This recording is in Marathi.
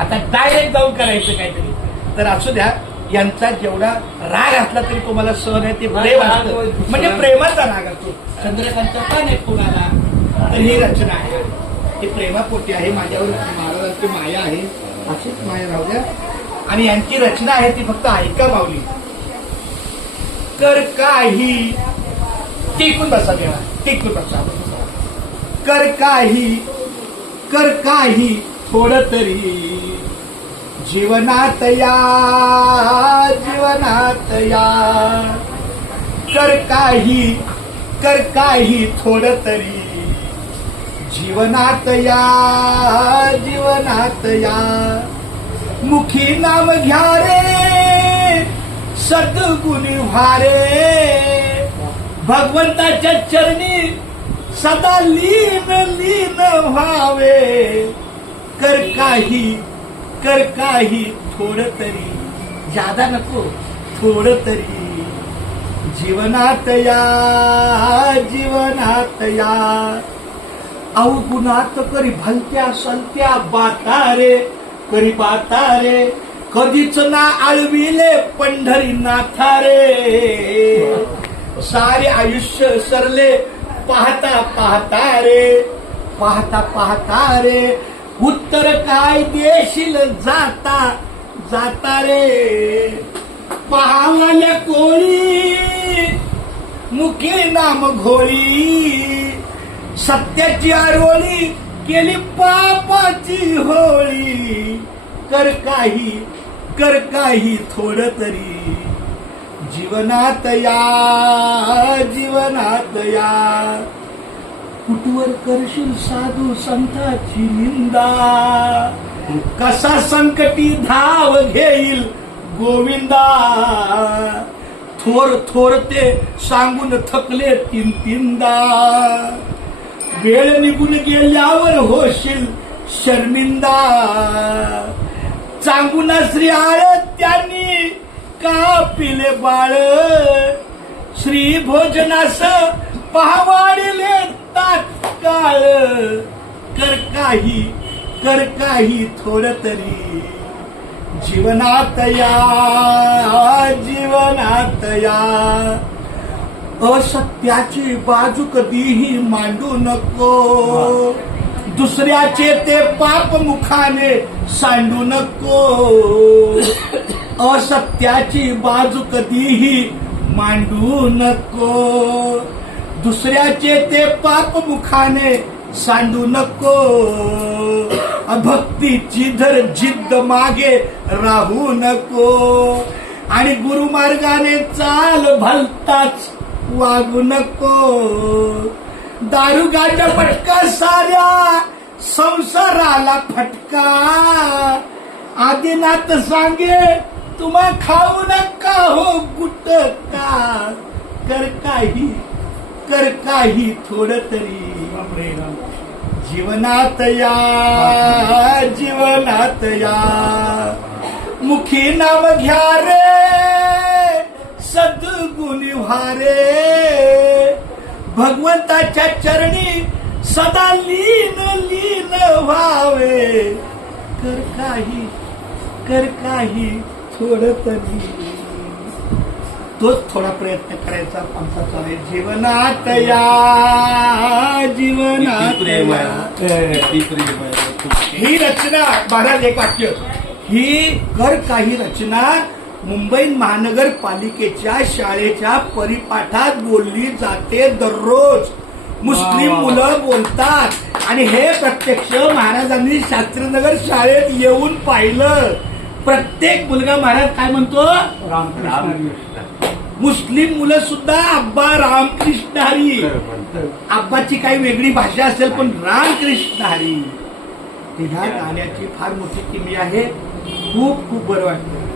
आता डायरेक्ट जाऊन करायचं काहीतरी. तर असू द्या, यांचा जेवढा राग असला तरी तुम्हाला सहन आहे, ते प्रेम असतं, म्हणजे प्रेमाचा राग असतो. चंद्रकांतचा का नाही कोणाला, तर ही रचना आहे, ती प्रेमापोटी आहे, माझ्यावर महाराजांची माया आहे, अशीच माया राहू द्या. आणि यांची रचना आहे ती फक्त ऐका माऊली. कर काही, टिकून बसा देवा, टिकून बसा. कर काही थोडं तरी जीवनात या, कर काही थोडं तरी जीवनात या, मुखी नाम घ्या रे सद्गुणी भारे, भगवंताच्या चरणी सदा लीन व्हावे. कर काही थोडं तरी, जादा नको, थोडं तरी जीवनात या, अवगुणात करी भलत्या सलत्या बातारे, कधीच ना आळविले पंढरीनाथा रे. सारे आयुष्य सरले पाहता रे, उत्तर काय देशील जाता रे. पाहावाल्या कोळी मुखी नाम घोळी, सत्याची आरोळी केली पापाची होळी. कर काही थोडं तरी जीवनात या, कुठवर करशील साधू संताची निंदा, कसा संकटी धाव घेईल गोविंदा. थोर ते सांगून थकले तीनदा, वेळ निघून गेल्यावर होशील शर्मिंदा. चांगून श्री आळ त्यांनी का पिले बाळ, श्री भोजनास पहावाडिले तात्काळ. कर काही थोडं तरी जीवनात या, असत्याची बाजू कधीही मांडू नको, दुसऱ्याचे ते पाप मुखाने सांडू नको. असत्याची बाजू कधीही मांडू नको, दुसऱ्याचे ते पाप मुखाने सांडू नको. भक्तीची धर जिद्द मागे राहू नको, आणि गुरुमार्गाने चाल भलताच वागू नको. दारुगाच्या पटका साऱ्या संसाराला फटका, आदिनाथ सांगे तुम्हा खाऊ नका हो गुटका. कर काही थोडं तरी जीवनात या, मुखी नाम घ्या रे सद्गुणी भारे, भगवंताच्या चरणी सदा लीन व्हावे. कर काही थोडं तरी, तोच थोडा प्रयत्न करायचा आमचा चालेल. जीवनात या. ही रचना महाराज एक वाक्य, ही कर काही रचना मुंबई महानगरपालिकेच्या शाळेच्या परिपाठात बोलली जाते दररोज. मुस्लिम मुलं बोलतात, आणि हे प्रत्यक्ष महाराजांनी शास्त्रीनगर शाळेत येऊन पाहिलं. प्रत्येक मुलगा महाराज काय म्हणतो, मुस्लिम मुलं सुद्धा अब्बा रामकृष्ण हरी. अब्बाची काही वेगळी भाषा असेल, पण रामकृष्ण हरी. ह्या गाण्याची फार मोठी किमया आहे. खूप बरं वाटतं.